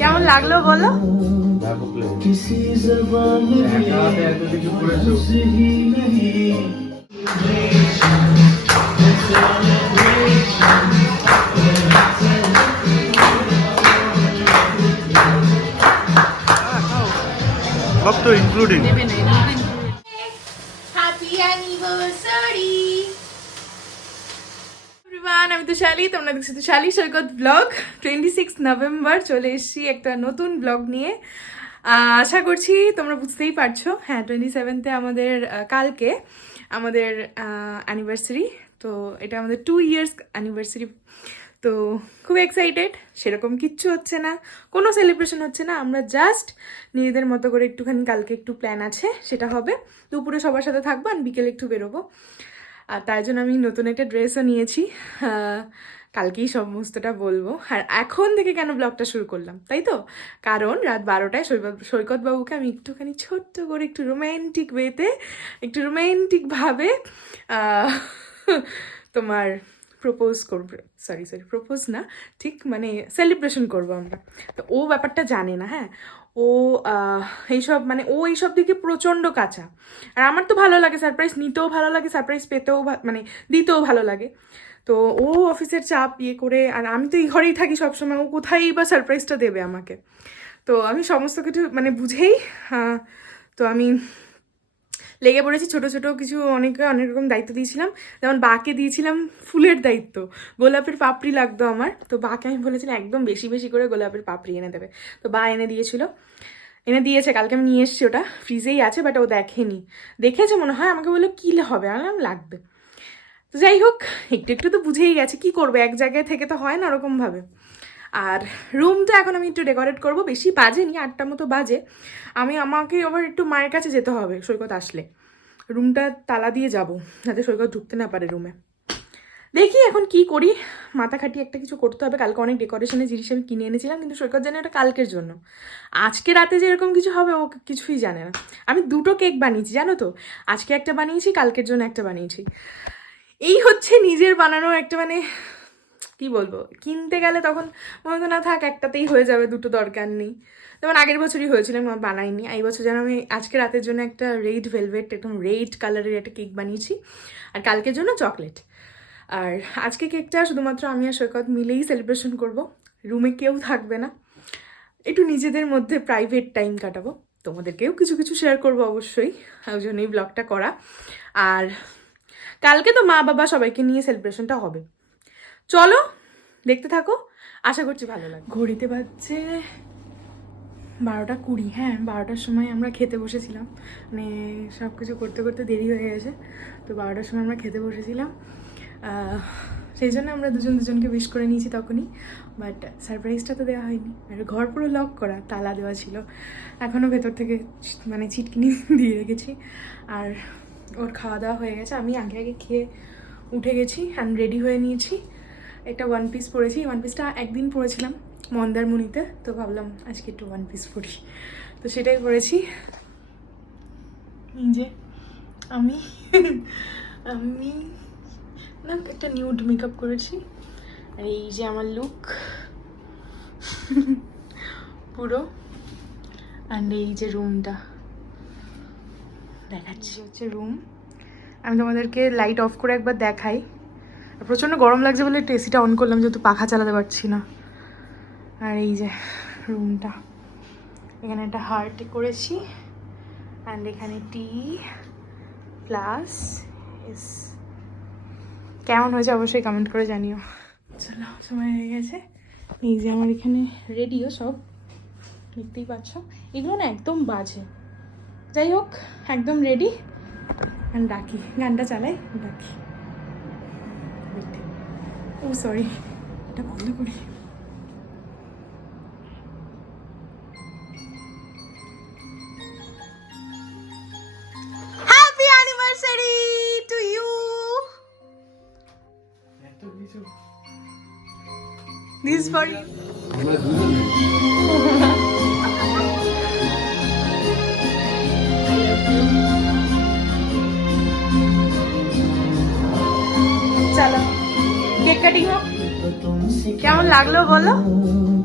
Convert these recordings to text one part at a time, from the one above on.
কেমন লাগলো বলো? সব তো ইনক্লুডিং। হ্যাপি অ্যানিভার্সারি এভরিওয়ান, আমি তো শালি, তোমরা দেখছো তো শালি সৈকত ব্লগ। 26 নভেম্বর চলে এসেছি একটা নতুন ব্লগ নিয়ে। আশা করছি তোমরা বুঝতেই পারছো। হ্যাঁ, 27তে আমাদের কালকে আমাদের অ্যানিভার্সারি। তো এটা আমাদের 2 ইয়ার্স অ্যানিভার্সারি। তো খুব এক্সাইটেড। সেরকম কিচ্ছু হচ্ছে না, কোনো সেলিব্রেশন হচ্ছে না। আমরা জাস্ট নিজেদের মতো করে একটুখানি, কালকে একটু প্ল্যান আছে, সেটা হবে। দুপুরে সবার সাথে থাকবো আর বিকেলে একটু বেরোবো। আর তাই জন্য আমি নতুন একটা ড্রেসও নিয়েছি। কালকেই সমস্তটা বলবো। আর এখন থেকে কেন ব্লগটা শুরু করলাম, তাই তো? কারণ রাত 12টায় সৈকতবাবুকে আমি একটুখানি ছোট্ট করে একটু রোম্যান্টিক ওয়েতে, একটু রোম্যান্টিকভাবে তোমার প্রপোজ করবো। সরি প্রপোজ না, ঠিক মানে সেলিব্রেশন করবো আমরা। তো ও ব্যাপারটা জানে না। হ্যাঁ, ও এইসব মানে ও এইসব দিকে প্রচণ্ড কাঁচা। আর আমার তো ভালো লাগে সারপ্রাইজ নিতেও, ভালো লাগে সারপ্রাইজ পেতেও, মানে দিতেও ভালো লাগে। তো ও অফিসের চাপ ইয়ে করে, আর আমি তো এই ঘরেই থাকি সবসময়, ও কোথায় বা সারপ্রাইজটা দেবে আমাকে? তো আমি সমস্ত কিছু মানে বুঝেই তো আমি লেগে পড়েছি। ছোটো ছোটো কিছু অনেক রকম দায়িত্ব দিয়েছিলাম। যেমন বাকে দিয়েছিলাম ফুলের দায়িত্ব, গোলাপের পাপড়ি লাগতো আমার। তো বাকে আমি বলেছিলাম একদম বেশি বেশি করে গোলাপের পাপড়ি এনে দেবে। তো বা এনে দিয়েছে। কালকে আমি নিয়ে এসেছি, ওটা ফ্রিজেই আছে, বাট ও দেখেনি। দেখেছে মনে হয়, আমাকে বললো কী হবে, আমার লাগবে। তো যাই হোক, একটু একটু তো বুঝেই গেছে, কি করবে, এক জায়গায় থেকে তো হয় না ওরকমভাবে। আর রুমটা এখন আমি একটু ডেকোরেট করবো। বেশি বাজেনি, 8টার মতো বাজে। আমাকে আবার একটু মায়ের কাছে যেতে হবে সৈকত আসলে। রুমটা তালা দিয়ে যাব, যাতে সৈকত ঢুকতে না পারে রুমে। দেখি এখন কি করি, মাথা খাটিয়ে একটা কিছু করতে হবে। কালকে অনেক ডেকোরেশনের জিনিস আমি কিনে এনেছিলাম, কিন্তু সৈকত জানে ওটা কালকের জন্য। আজকে রাতে যে এরকম কিছু হবে ও কিছুই জানে না। আমি 2টো কেক বানিয়েছি জানো তো, আজকে একটা বানিয়েছি, কালকের জন্য একটা বানিয়েছি। এই হচ্ছে নিজের বানানোর একটা মানে কি বলবো, কিনতে গেলে তখন মনে হতো না থাক একটাতেই হয়ে যাবে, 2টো দরকার নেই। যেমন আগের বছরই হয়েছিল, আমি বানাইনি। এই বছর যেন আমি আজকে রাতের জন্য একটা রেড ভেলভেট, একদম রেড কালারের একটা কেক বানিয়েছি, আর কালকের জন্য চকলেট। আর আজকে কেকটা শুধুমাত্র আমি আর সৈকত মিলেই সেলিব্রেশন করব। রুমে কেউ থাকবে না, একটু নিজেদের মধ্যে প্রাইভেট টাইম কাটাবো। তোমাদেরকেও কিছু কিছু শেয়ার করবো অবশ্যই, ওই জন্যই ব্লগটা করা। আর কালকে তো মা বাবা সবাইকে নিয়ে সেলিব্রেশনটা হবে। চলো দেখতে থাকো, আশা করছি ভালো লাগে। ঘড়িতে বাজছে 12টা 20। হ্যাঁ, 12টার সময় আমরা খেতে বসেছিলাম, মানে সব কিছু করতে করতে দেরি হয়ে গেছে। তো 12টার সময় আমরা খেতে বসেছিলাম, সেই জন্য আমরা দুজনকে উইশ করে নিয়েছি তখনই। বাট সারপ্রাইজটা তো দেওয়া হয়নি। আর ঘর পুরো লক করা, তালা দেওয়া ছিল। এখনও ভেতর থেকে মানে ছিটকিনি দিয়ে রেখেছি। আর ওর খাওয়া দাওয়া হয়ে গেছে, আমি আগে খেয়ে উঠে গেছি অ্যান্ড রেডি হয়ে নিয়েছি। একটা 1 পিস পরেছি। 1 পিসটা একদিন পরেছিলাম মন্দারমণিতে, তো ভাবলাম আজকে একটু 1 পিস পরি, তো সেটাই পরেছি। যে আমি না একটা নিউড মেকআপ করেছি। আর এই যে আমার লুক পুরো। অ্যান্ড এই যে রুমটা দেখাচ্ছি, হচ্ছে রুম। আমি তোমাদেরকে লাইট অফ করে একবার দেখাই। প্রচণ্ড গরম লাগছে বলে একটু এসিটা অন করলাম, যেহেতু পাখা চালাতে পারছি না। আর এই যে রুমটা, এখানে একটা হার্ট করেছি, অ্যান্ড এখানে টি প্লাস এস। কেমন হয়েছে অবশ্যই কমেন্ট করে জানিও। চলো, সময় হয়ে গেছে। এই যে আমার এখানে রেডিও সব দেখতেই পাচ্ছ, এগুলো না একদম বাজে। যাই হোক, একদম রেডি। অ্যান্ড ডাকি, গানটা চালাই, ডাকি। ও সরি, এটা বন্ধ করি। Happy anniversary to you. This for you. চলো কেক কাটিং হোক। কেমন লাগলো বলো?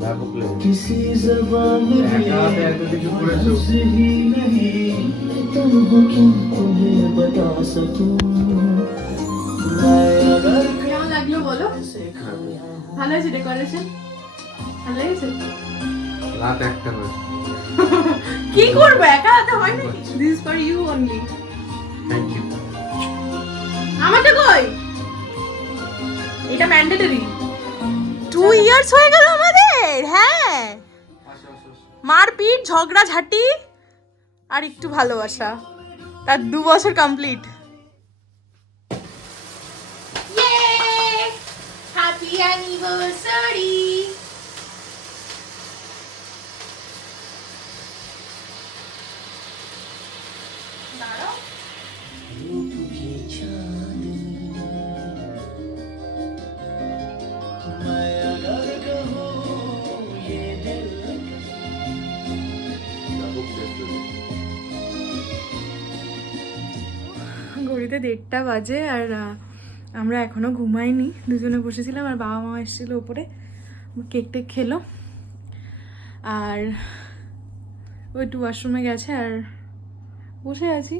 किसी ज़बान में लफ्ज़ ही नहीं तब क्यों तुम्हें बता सकूं मैं अगर কেমন লাগলো বলো? से खोया ভালো হয়েছে ডেকোরেশন? ভালো লেগেছে? রাত একটা হয়েছে। কি করবো, একা হাতে হয় নাকি? This for you only. Thank you. আমারটা কই? এটা ম্যান্ডেটরি। 2 ইয়ার্স হয়ে গেল আমাদের। হ্যাঁ, মারপিট, ঝগড়া ঝাঁটি আর একটু ভালোবাসা, তার 2 বছর কমপ্লিট। Happy anniversary. रूप की चांदनी मैं अगर कहूँ ये दिल ঘড়িতে 1:30 বাজে আর আমরা এখনো ঘুমাইনি, দুজনে বসেছিলাম আর বাবা মা এসেছিল ওপরে, কেক টেক খেলো আর ও একটু ওয়াশরুমে গেছে আর বসে আছি।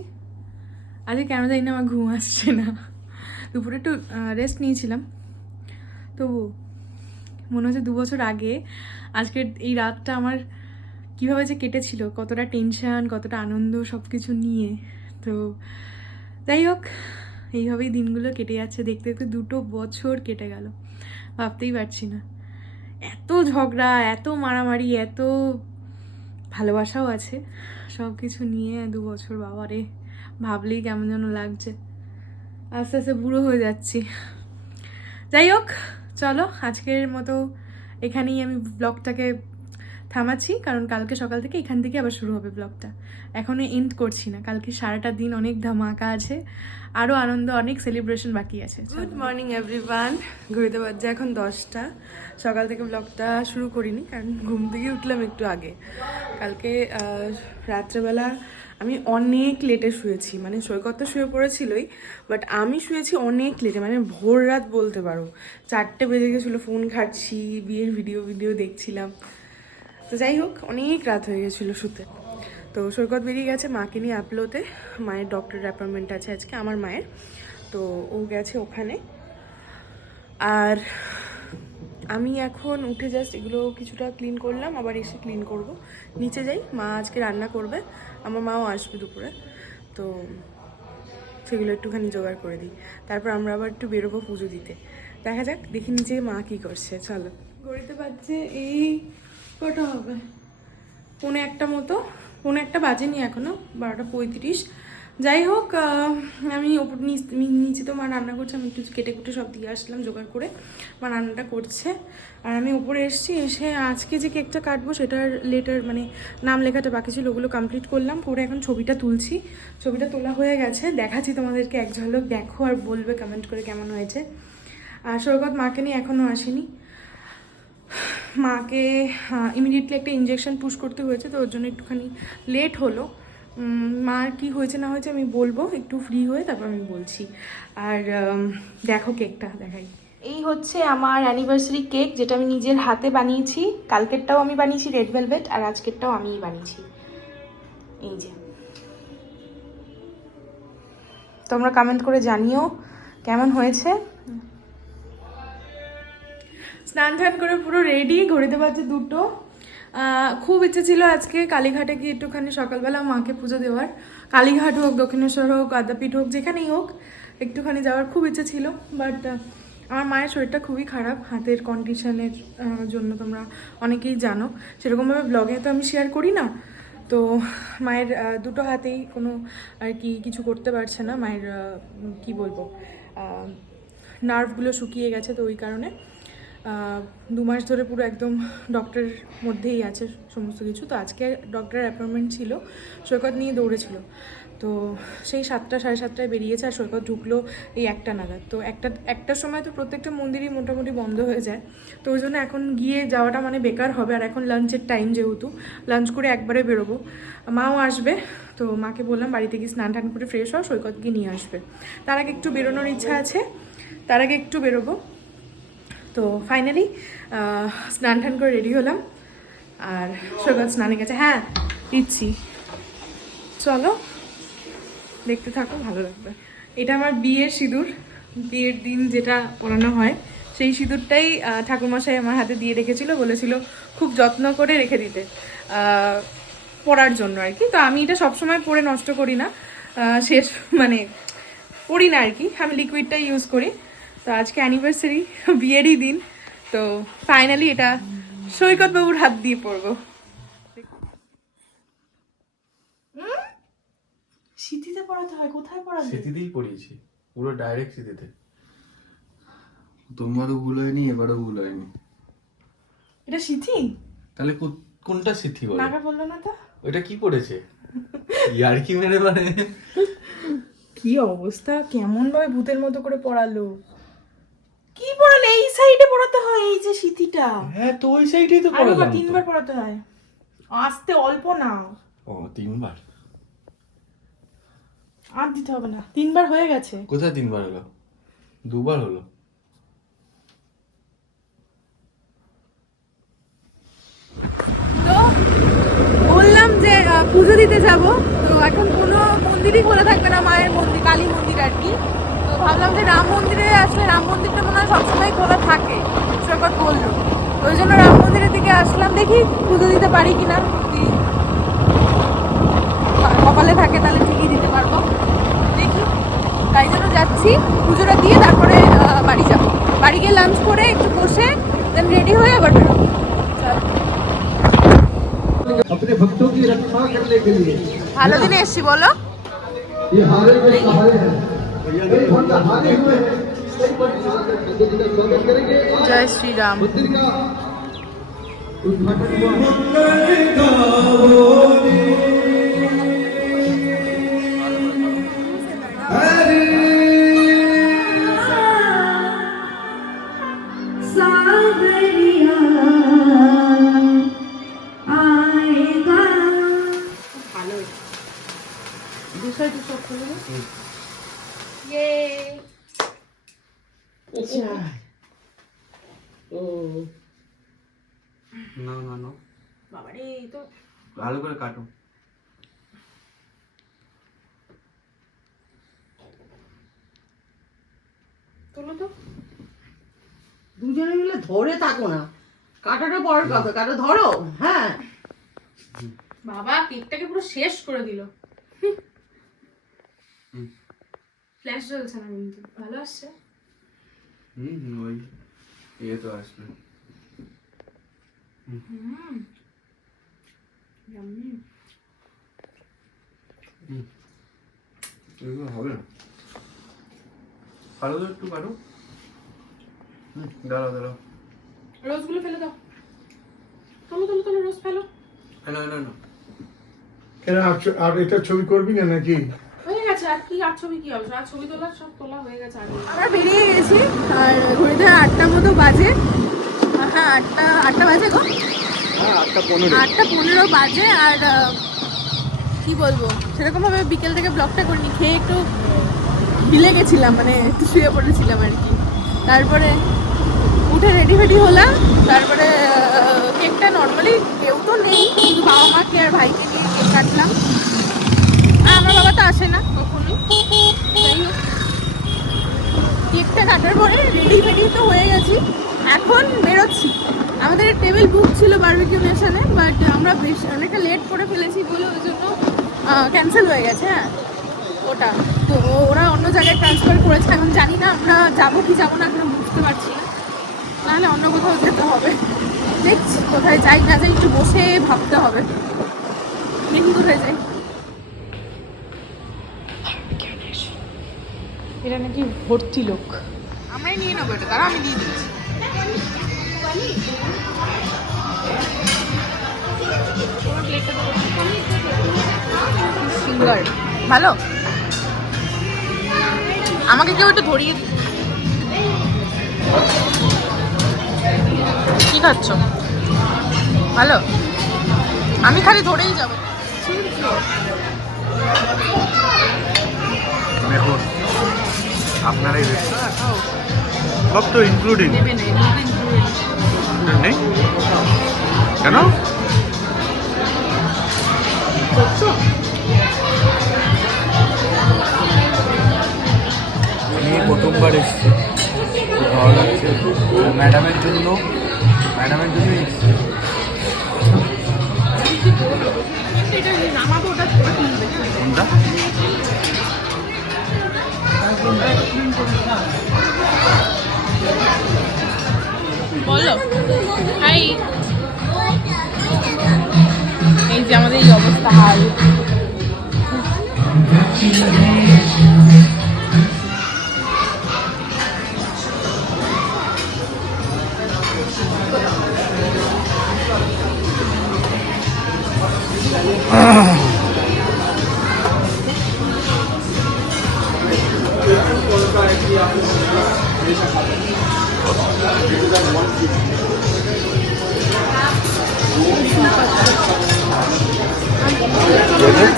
আজকে কেন জানি না আমার ঘুম আসছে না, দুপুরে একটু রেস্ট নিয়েছিলাম, তবু মনে হচ্ছে 2 বছর আগে আজকের এই রাতটা আমার কীভাবে যে কেটেছিল, কতটা টেনশন, কতটা আনন্দ সব কিছু নিয়ে। তো যাই হোক, এইভাবেই দিনগুলো কেটে যাচ্ছে, দেখতে দেখতে 2 বছর কেটে গেল, ভাবতেই পারছি না। এত ঝগড়া, এত মারামারি, এত ভালোবাসাও আছে, সব কিছু নিয়ে 2 বছর, বাবারে ভাবলেই কেমন যেন লাগছে, আস্তে আস্তে বুড়ো হয়ে যাচ্ছি। যাই হোক, চলো আজকের মতো এখানেই আমি ব্লগটাকে থামাচ্ছি, কারণ কালকে সকাল থেকে এখান থেকে আবার শুরু হবে ব্লগটা। এখনও এন্ড করছি না, কালকে সারাটা দিন অনেক ধামাকা আছে, আরও আনন্দ, অনেক সেলিব্রেশন বাকি আছে। গুড মর্নিং এভরিওয়ান, ঘুরতে বাজছে এখন 10টা। সকাল থেকে ব্লগটা শুরু করিনি কারণ ঘুম থেকে উঠলাম একটু আগে। কালকে রাত্রেবেলা আমি অনেক লেটে শুয়েছি, মানে সৈকত তো শুয়ে পড়েছিলই, বাট আমি শুয়েছি অনেক লেটে, মানে ভোর রাত বলতে পারো। 4টে বেজে গেছিলো, ফোন ঘাঁটছি, বিয়ের ভিডিও দেখছিলাম। তো যাই হোক, অনেক রাত হয়ে গেছিলো শুতে। তো সৈকত বেরিয়ে গেছে মাকে নিয়ে আপলোতে, মায়ের ডক্টরের অ্যাপয়েন্টমেন্ট আছে আজকে আমার মায়ের, তো ও গেছে ওখানে। আর আমি এখন উঠে জাস্ট এগুলো কিছুটা ক্লিন করলাম, আবার এসে ক্লিন করব। নিচে যাই, মা আজকে রান্না করবে, আমার মাও আসবে দুপুরে, তো সেগুলো একটুখানি জোগাড় করে দিই। তারপর আমরা আবার একটু বেরোবো পুজো দিতে। দেখা যাক, দেখি নিচে মা কী করছে। চলো, ঘড়িতে বাজছে এই কটা হবে, 1:45 মতো, 1:45 বাজেনি এখনও, 12:35। যাই হোক, আমি ওপর নিচে তো মা রান্না করছে, আমি একটু কেটে কুটে সব দিয়ে আসলাম জোগাড় করে, মা রান্নাটা করছে। আর আমি উপরে এসেছি, এসে আজকে যে কেকটা কাটবো সেটার লেটার মানে নাম লেখাটা বাকি ছিল, ওগুলো কমপ্লিট করলাম, করে এখন ছবিটা তুলছি। ছবিটা তোলা হয়ে গেছে, দেখাচ্ছি তোমাদেরকে এক ঝলক, দেখো আর বলবে কমেন্ট করে কেমন হয়েছে। আর সৈকত মাকে নিয়ে এখনও আসেনি, মাকে ইমিডিয়েটলি একটা ইঞ্জেকশন পুশ করতে হয়েছে, তো ওর জন্য একটুখানি লেট হলো। মার কি হয়েছে না হয়েছে আমি বলবো একটু ফ্রি হয়ে, তারপর আমি বলছি। আর দেখো কেকটা দেখাই, এই হচ্ছে আমার অ্যানিভার্সারি কেক, যেটা আমি নিজের হাতে বানিয়েছি। কালকেরটাও আমি বানিয়েছি রেড ভেলভেট, আর আজকেরটাও আমিই বানিয়েছি। এই যে, তোমরা কমেন্ট করে জানিও কেমন হয়েছে। স্নান টান করে পুরো রেডি, ঘড়িতে বাজছে 2টো। খুব ইচ্ছে ছিল আজকে কালীঘাটে গিয়ে একটুখানি সকালবেলা মাকে পুজো দেওয়ার, কালীঘাট হোক, দক্ষিণেশ্বর হোক, আদ্যাপীঠ হোক, যেখানেই হোক একটুখানি যাওয়ার খুব ইচ্ছে ছিল। বাট আমার মায়ের শরীরটা খুবই খারাপ, হাতের কন্ডিশনের জন্য তোমরা অনেকেই জানো, সেরকমভাবে ব্লগে তো আমি শেয়ার করি না। তো মায়ের 2টো হাতেই কোনো আর কি কিছু করতে পারছে না, মায়ের কি বলবো, নার্ভগুলো শুকিয়ে গেছে, তো ওই কারণে 2 মাস ধরে পুরো একদম ডক্টরের মধ্যেই আছে সমস্ত কিছু। তো আজকে ডক্টরের অ্যাপয়েন্টমেন্ট ছিল, সৈকত নিয়ে দৌড়েছিল, তো সেই 7টা 7:30টায় বেরিয়েছে, আর সৈকত ঢুকলো এই 1টা নাগাদ। তো একটার সময় তো প্রত্যেকটা মন্দিরই মোটামুটি বন্ধ হয়ে যায়, তো ওই জন্য এখন গিয়ে যাওয়াটা মানে বেকার হবে। আর এখন লাঞ্চের টাইম, যেহেতু লাঞ্চ করে একবারে বেরোবো, মাও আসবে, তো মাকে বললাম বাড়িতে গিয়ে স্নান টান করে ফ্রেশ হও, সৈকতকে নিয়ে আসবে। তার আগে একটু বেরোনোর ইচ্ছা আছে, তার আগে একটু বেরোবো। তো ফাইনালি স্নান টান করে রেডি হলাম, আর সৈকত স্নানে গেছে। হ্যাঁ দিচ্ছি, চলো দেখতে থাকো, ভালো লাগবে। এটা আমার বিয়ের সিঁদুর, বিয়ের দিন যেটা পরানো হয় সেই সিঁদুরটাই ঠাকুরমশাই আমার হাতে দিয়ে রেখেছিল, বলেছিল খুব যত্ন করে রেখে দিতে পরার জন্য আর কি। তো আমি এটা সবসময় পরে নষ্ট করি না, শেষ মানে পরি না আর কি, আমি লিকুইডটাই ইউজ করি। তো আজকে অ্যানিভার্সারি, বিয়েরই দিন, তো ফাইনালি এটা সৈকত বাবুর হাত দিয়ে পরবো। সিঁথিতে পড়াতে হয়, কোথায় পড়াবে? স্মৃতিতেই পড়িয়েছি, পুরো ডাইরেক্ট স্মৃতিতে। তোমারও ভুল হয়নি, এবারও ভুল হয়নি। এটা সিঁথি? তাহলে কোনটা স্মৃতি বলে? নাগা বললো না তো। ওইটা কি পড়েছে? ইয়ার কি মেরে মানে কি অবস্থা, কেমন ভাবে ভূতের মতো করে পড়ালো। কি পড়ালে? এই সাইডে পড়াতে হয়, এই যে সিঁথিটা। হ্যাঁ তো ওই সাইডেই তো আর পড়ালাম বাবা তো। 3 বার পড়াতে হয়, আস্তে অল্প না। ও 3 বার? আর দিতে হবে না, 3 বার হয়ে গেছে। কোথায় 3 বার হলো? 2 বার হলো। তো বললাম যে পুজো দিতে যাব, তো এখন কোনো মন্দিরই খোলা থাকবে না, মায়ের মন্দির, কালী মন্দির আর কি। তো ভাবলাম যে রাম মন্দিরে আসলে, রাম মন্দিরটা মনে হয় সবসময় খোলা থাকে, সৈকত বললো। ওই জন্য রাম মন্দিরের দিকে আসলাম, দেখি পুজো দিতে পারি কিনা। যদি কপালে থাকে তাহলে ঠিকই দিতে পারবো, দেখি। তাই জন্য যাচ্ছি, পুজোটা দিয়ে তারপরে বাড়ি যাবো। বাড়ি গিয়ে লাঞ্চ করে একটু বসে দেন রেডি হয়ে আবার বেরোবো। চল। अपने भक्तों की रक्षा करने के लिए ভালো দিনে এসছি বলো। ये हारे हुए सहारे हैं, कई भक्त हारे हुए हैं, कई भक्त मंदिर का स्वागत करेंगे। জয় শ্রীরাম। मंदिर का उद्घाटन हुआ। ভালো দুসাই দুসা খুলে ইয়ে। না না না, বাবারে এই তো ভালো করে কাটো। তোলো তো। দুজনে মিলে ধরে থাকো না, কাটাটা পরের কথা, কাটা ধরো। হ্যাঁ বাবা কেকটাকে পুরো শেষ করে দিল। ফ্ল্যাশ জ্বলছে না কিন্তু ভালো আসছে। ওই ইয়ে তো আসবে। Yummy. এগুলো হবে না, কাটো তো একটু কাটো। দাঁড়াও দাঁড়াও, রোজগুলো ফেলে দাও, তোলো তোলো তোলো, রোজ ফেলো। না না না, কেন আর এটা ছবি করবি না নাকি? হয়ে গেছে, আর কি আর ছবি কি হবে, আর ছবি তোলা সব তোলা হয়ে গেছে। আমরা বেরিয়ে গেছি, আর ঘড়িতে 8টার মতো বাজে। হ্যাঁ 8টা বাজে গো, 8:15 বাজে। আর কি বলবো, সেরকম ভাবে বিকেল থেকে ব্লগটা করিনি, খেয়ে একটু ভিলে গেছিলাম, মানে একটু শুয়ে পড়েছিলাম আর কি। তারপরে উঠে রেডি ফেডি হলাম, তারপরে কেকটা নর্মালি কেউ তো নেই, শুধু বাবা মাকে আর ভাইকে নিয়ে কেক কাটলাম। আর আমার বাবা তো আসে না কখনোই। যাই হোক, কেকটা কাটার পরে রেডি ফেডি তো হয়ে গেছি, এখন বেরোচ্ছি। আমাদের টেবিল বুক ছিল বারবিকিউ নেশনে, বাট আমরা বেশ অনেকটা লেট করে ফেলেছি বলে ওই জন্য ক্যান্সেল হয়ে গেছে। হ্যাঁ ওটা তো ওরা অন্য জায়গায় ট্রান্সফার করেছে, এখন জানি না আমরা যাবো কি যাবো না, এখন বুঝতে পারছি না। নাহলে অন্য কোথাও যেতে হবে, দেখছি কোথায় যাই না যাই, একটু বসে ভাবতে হবে, দেখি কোথায় যাই। এটা নাকি ভর্তি লোক, আমরাই নিয়ে নেবো এটা, তারা আমি দিয়ে দিচ্ছি। সিঙ্গার ভালো, আমাকে কেউ একটু ধরিয়ে দিন। কি খাচ্ছ? ভালো, আমি খালি ধরেই যাবো। দেখুন আপনারাই দেখুন। সব তো ইনক্লুডিং নেবে না এগুলো included। নেই কেন? করছো? আমি প্রথমবার এসেছি, খুব ভালো লাগছে। ম্যাডামের জন্য এসেছি। এটা নামাবো, ওটা তুলবে। কোনটা? বলো হাই। এই যে আমাদের এই অবস্থা হাল।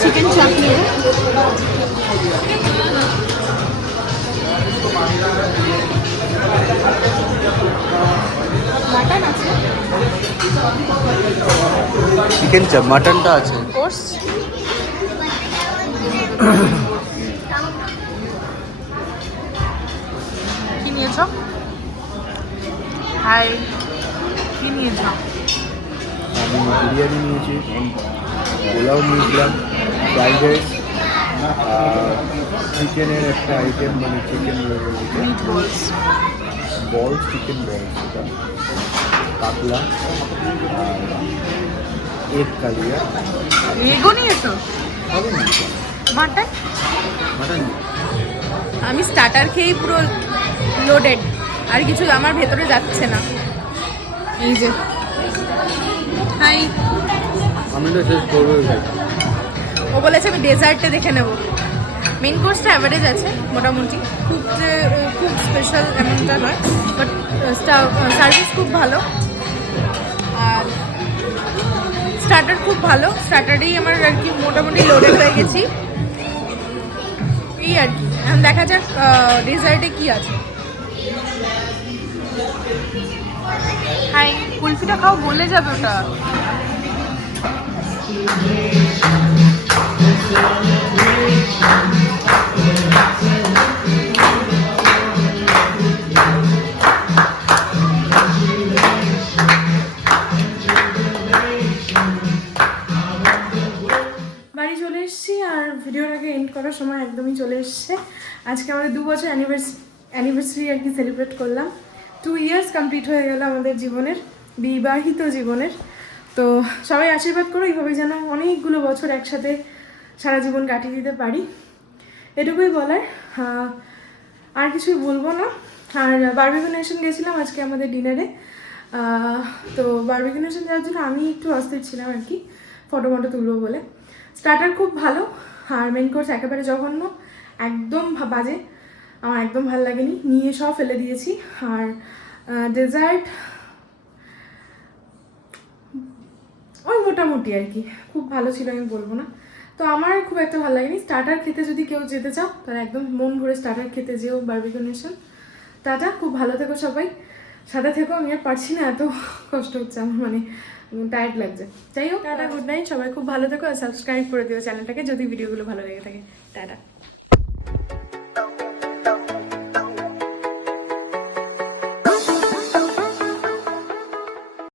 চিকেন চাপ নেবো। মাটন আছে, চিকেন চাপ, মাটনটা আছে। কোর্স কি নিয়েছ? হাই, কি নিয়েছ? আমি বিরিয়ানি নিয়েছি, পোলাও নিয়েছিলাম, ফ্রাইড রাইস, চিকেনের একটা আইটেম, মানে চিকেন মিট বলস। বলস, চিকেন বলস, এটা কাতলা, এগ কালিয়া। এগো নিয়েছো? হবে না মাটন? মাটন? আমি স্টার্টার খেয়েই পুরো লোডেড, আর কিছু আমার ভেতরে যাচ্ছে না। এই যে হাই, আমি তো শেষ করবো। ও বলেছে আমি ডেজার্টে দেখে নেব। মেন কোর্সটা অ্যাভারেজ আছে মোটামুটি, খুব যে খুব স্পেশাল এমনটা নয়, বাট সার্ভিস খুব ভালো, আর স্টার্টার খুব ভালো। স্টার্টারেই আমার আর কি মোটামুটি লোডেড হয়ে গেছি, এই আর কি। এখন দেখা যাক ডেজার্টে কি আছে। হাই, কুলফিটা খাও, বলে যাবে ওটা। বাড়ি চলে এসেছি, আর ভিডিওটাকে এন্ড করার সময় একদমই চলে এসছে। আজকে আমাদের 2 বছর অ্যানিভার্সারি আর কি সেলিব্রেট করলাম। 2 ইয়ার্স কমপ্লিট হয়ে গেল আমাদের জীবনের, বিবাহিত জীবনের। তো সবাই আশীর্বাদ করো এইভাবে যেন অনেকগুলো বছর একসাথে সারা জীবন কাটিয়ে দিতে পারি, এটুকুই বলার। আর কিছুই বলবো না। আর বারবিকিউ নেশন গেছিলাম আজকে আমাদের ডিনারে। তো বারবিকিউ নেশন যাওয়ার জন্য আমি একটু অস্থির ছিলাম আর কি, ফটো তুলবো বলে। স্টার্টার খুব ভালো, আর মেন কোর্স একেবারে জঘন্য, একদম বাজে, আমার একদম ভালো লাগেনি, নিয়ে সব ফেলে দিয়েছি। আর ডেজার্ট ওই মোটামুটি আর কি, খুব ভালো ছিল আমি বলবো না। তো আমার খুব একটা ভালো লাগেনি। স্টার্টার খেতে যদি কেউ যেতে চাও তাহলে একদম মন ভরে স্টার্টার খেতে যেও বারবিকিউ নেশন। টাটা, খুব ভালো থেকো সবাই, সাথে থেকো। আমি আর পারছি না, এত কষ্ট হচ্ছে আমার, মানে টায়ার্ড লাগছে। যাই হোক, টাটা, গুড নাইট, সবাই খুব ভালো থেকো, আর সাবস্ক্রাইব করে দিও চ্যানেলটাকে যদি ভিডিওগুলো ভালো লেগে থাকে। টাটা।